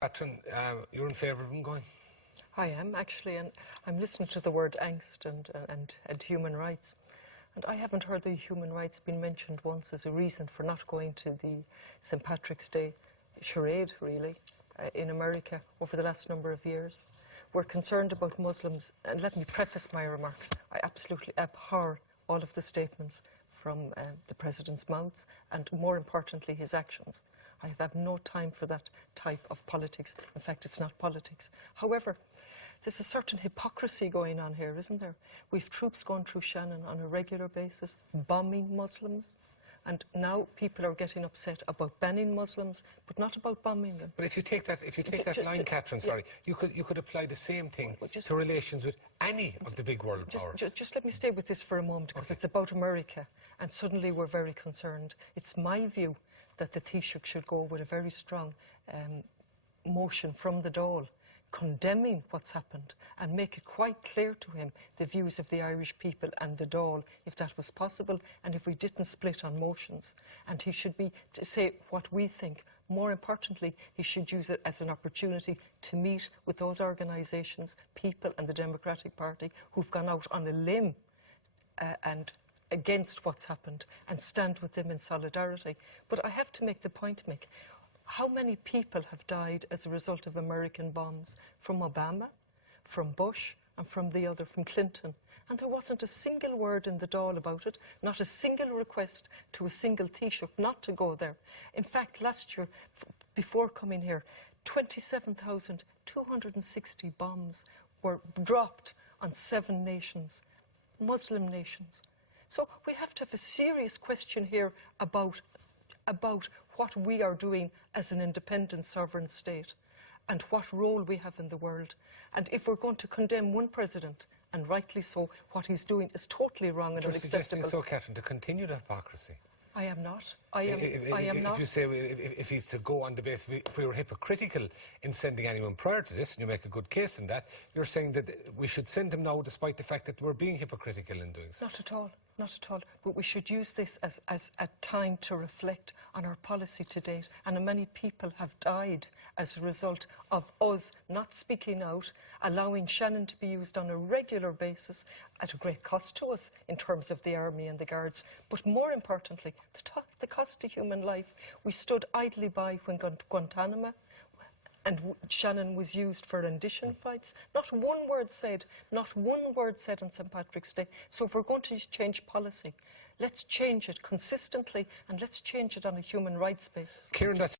Catherine, you're in favour of them going? I am, actually, and I'm listening to the word angst and human rights. And I haven't heard the human rights being mentioned once as a reason for not going to the St. Patrick's Day charade, really, in America over the last number of years. We're concerned about Muslims, and let me preface my remarks. I absolutely abhor all of the statements from the President's mouths, and more importantly, his actions. I have no time for that type of politics. In fact, it's not politics. However, there's a certain hypocrisy going on here, isn't there? We've troops going through Shannon on a regular basis, bombing Muslims, and now people are getting upset about banning Muslims, but not about bombing them. But if you take that line, Catherine, sorry, you could apply the same thing to relations with any of the big world powers. Just let me stay with this for a moment, because it's about America, and suddenly we're very concerned. It's my view that the Taoiseach should go with a very strong motion from the Dáil, condemning what's happened and make it quite clear to him the views of the Irish people and the Dáil, if that was possible, and if we didn't split on motions. And he should be to say what we think. More importantly, he should use it as an opportunity to meet with those organisations, people and the Democratic Party who've gone out on a limb and against what's happened, and stand with them in solidarity. But I have to make the point, Mick, how many people have died as a result of American bombs? From Obama, from Bush, and from Clinton. And there wasn't a single word in the Dáil about it, not a single request to a single Taoiseach not to go there. In fact, last year, before coming here, 27,260 bombs were dropped on 7 nations, Muslim nations. So we have to have a serious question here about what we are doing as an independent sovereign state and what role we have in the world. And if we're going to condemn one president, and rightly so, what he's doing is totally wrong and unacceptable. You're suggesting so, Catherine, to continue the hypocrisy? I am not. I am not. If you say, if he's to go on the basis, if we were hypocritical in sending anyone prior to this, and you make a good case in that, you're saying that we should send him now despite the fact that we're being hypocritical in doing so. Not at all. Not at all. But we should use this as a time to reflect on our policy to date. And many people have died as a result of us not speaking out, allowing Shannon to be used on a regular basis at a great cost to us in terms of the army and the guards. But more importantly, the cost to human life. We stood idly by when Guantanamo and Shannon was used for rendition flights. Not one word said on St. Patrick's Day. So if we're going to change policy, let's change it consistently, and let's change it on a human rights basis. Kieran, that's